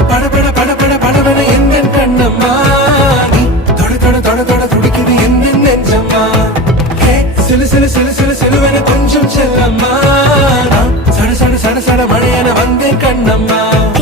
படபட படபட படபட எந்த கண்ணம்மா நீ தொட தொட தொட தொட துடிக்குது எந்த நெஞ்சம்மா சிலு சிலு சிலு சிலு சிலுவென கொஞ்சம் செல்லம்மா சட சட சட சட மழையென வந்தேன் கண்ணம்மா